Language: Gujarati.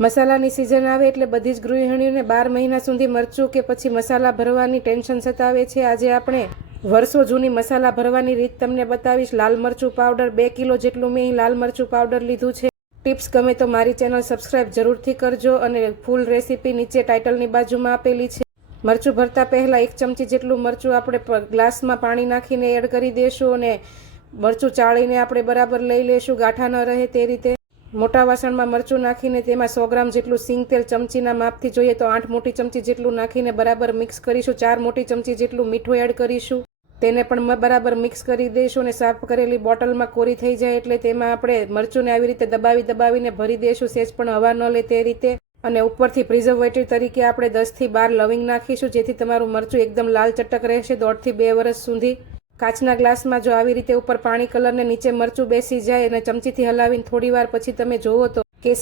મસાલાની સિઝન આવે એટલે બધી જ ગૃહિણીઓને 12 મહિના સુધી મરચું કે પછી મસાલા ભરવાની ટેન્શન સતાવે છે. આજે આપણે વર્ષો જૂની મસાલા ભરવાની રીત તમને બતાવીશ. લાલ મરચું પાવડર 2 કિલો જેટલું મેં લાલ મરચું પાવડર લીધું છે. ટિપ્સ ગમે તો મારી ચેનલ સબસ્ક્રાઈબ જરૂરથી કરજો અને ફૂલ રેસીપી નીચે ટાઇટલની બાજુમાં આપેલી છે. મરચું ભરતા પહેલાં 1 ચમચી જેટલું મરચું આપણે ગ્લાસમાં પાણી નાખીને એડ કરી દઈશું અને મરચું ચાળીને આપણે બરાબર લઈ લઈશું, ગાંઠા ન રહે તે રીતે. મોટા વાસણમાં મરચું નાખીને તેમાં 100 ગ્રામ જેટલું સિંગ તેલ ચમચીના માપથી જોઈએ તો 8 મોટી ચમચી જેટલું નાખીને બરાબર મિક્સ કરીશું. 4 મોટી ચમચી જેટલું મીઠું એડ કરીશું, તેને પણ બરાબર મિક્સ કરી દઈશું અને સાફ કરેલી બોટલમાં કોરી થઈ જાય એટલે તેમાં આપણે મરચુંને આવી રીતે દબાવીને ભરી દઈશું, સેજ પણ હવા ન લે તે રીતે. અને ઉપરથી પ્રિઝર્વેટિવ તરીકે આપણે 10 થી 12 લવિંગ નાખીશું, જેથી તમારું મરચું એકદમ લાલ ચટક રહેશે 1.5 થી 2 વર્ષ સુધી. કાચના ગ્લાસમાં જો આવી રીતે ઉપર પાણી કલરને નીચે મરચું બેસી જાય અને ચમચીથી હલાવીને થોડી વાર પછી તમે જોવો તો કેસરી